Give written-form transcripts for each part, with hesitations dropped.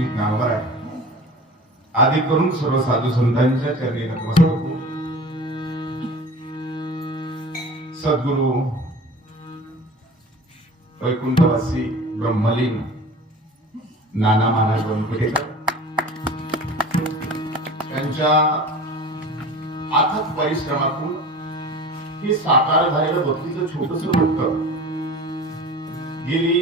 श्री ज्ञानवराय आदी करून सर्व साधू संतांच्या चरणी नतमस्तक होतो. सद्गुरु वैकुंठवासी ब्रह्मलीन नाना महाराज बनकुटेकर त्यांच्या अथक परिश्रमातून हे साकार झालेलं भक्तीचं छोटस रोपट गेली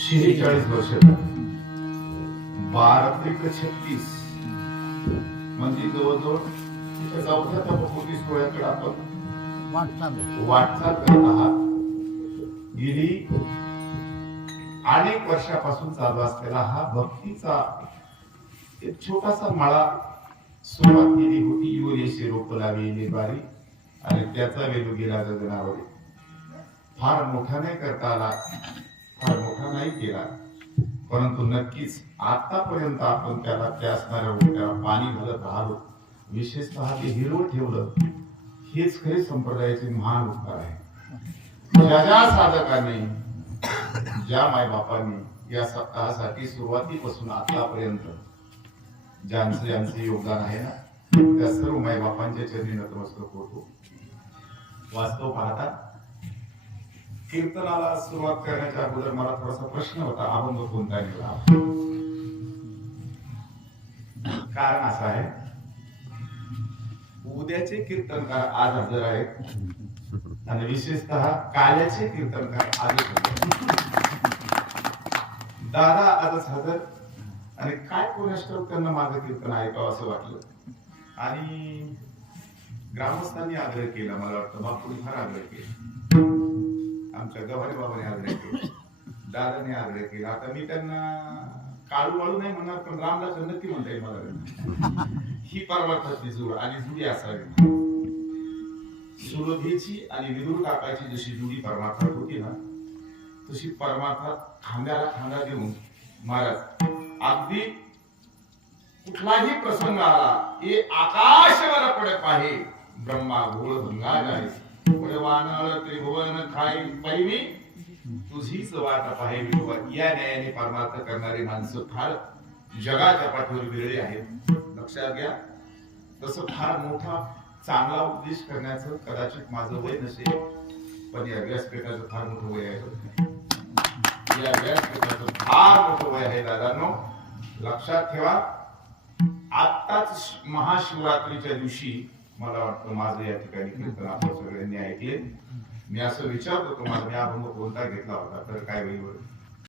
46 वर्ष 12-36 म्हणजे जवळजवळ चौथ्या तपकोटी सोहळ्याकडे आपण वाटचाल करत आहात. गेली अनेक वर्षापासून चालू असलेला हा भक्तीचा एक छोटासा मळा सुरुवात केली होती. युवरेशी रोप लावलेली बारी आणि त्याचा वेलू गेला गगनावर. फार मोठा नाही करता आला, फार मोठा नाही केला, परंतु नक्कीच आतापर्यंत आपण त्याला त्या असणाऱ्या रोट्याला पाणी घालत राहिलो, विशेषतः ते हिरवं ठेवलं. हेच खरे संप्रदायाचे महान उपकार आहे. ज्या साधकांनी, ज्या मायबापांनी या सप्ताहासाठी सुरुवातीपासून आतापर्यंत ज्यांचे योगदान आहे ना, त्या सर्व मायबापांच्या चरणी नतमस्तक होतो. वास्तव पाहता कीर्तनाला सुरुवात करण्याच्या अगोदर मला थोडासा प्रश्न होता, अभंग कोणता निवडा. कारण असं आहे, उद्याचे कीर्तनकार आज हजर आहेत आणि विशेषतः काल्याचे कीर्तनकार आज दादा आजच हजर. आणि काय कोणाष्ट त्यांना माझं कीर्तन ऐकावं असं वाटलं आणि ग्रामस्थांनी आग्रह केला. मला वाटतं बापूंनी फार आग्रह केला, आमच्या गव्हाणे बाबाने आग्रह केला, दादाने आग्रह केला. आता मी त्यांना काळू वाळू नाही म्हणणार, पण रामदास नक्की म्हणता येईल मला. ही परमार्थाची जुळ आणि जुडी असावी. सुलभेची आणि विदुर काकाची जशी जुडी परमार्थात होती ना, तशी परमार्थात खांद्याला खांदा देऊन महाराज अगदी कुठलाही प्रसंग आला हे आकाशवर पडत आहे. ब्रह्मा घोळ भंगा जाय पुढे वानळ त्रिभुवन खाई पैमी तुझीच वाट पाहे विठोबा. या न्यायाने परमार्थ करणारी माणसं फार जगाच्या पाठीवर विरळी आहेत. लक्षात घ्या. तसं फार मोठा चांगला उपदेश करण्याचं कदाचित माझं वय नसेल, पण या व्यासपीठाचं फार मोठं वय आहे. या व्यासपीठाचं फार मोठं वय आहे दादांनो. लक्षात ठेवा. आत्ताच महाशिवरात्रीच्या दिवशी मला वाटतं माझं या ठिकाणी कीर्तन आपण सगळ्यांनी ऐकले. मी असं विचारतो तुम्हाला, मी अभंग कोणता घेतला होता तर काय वेळेवर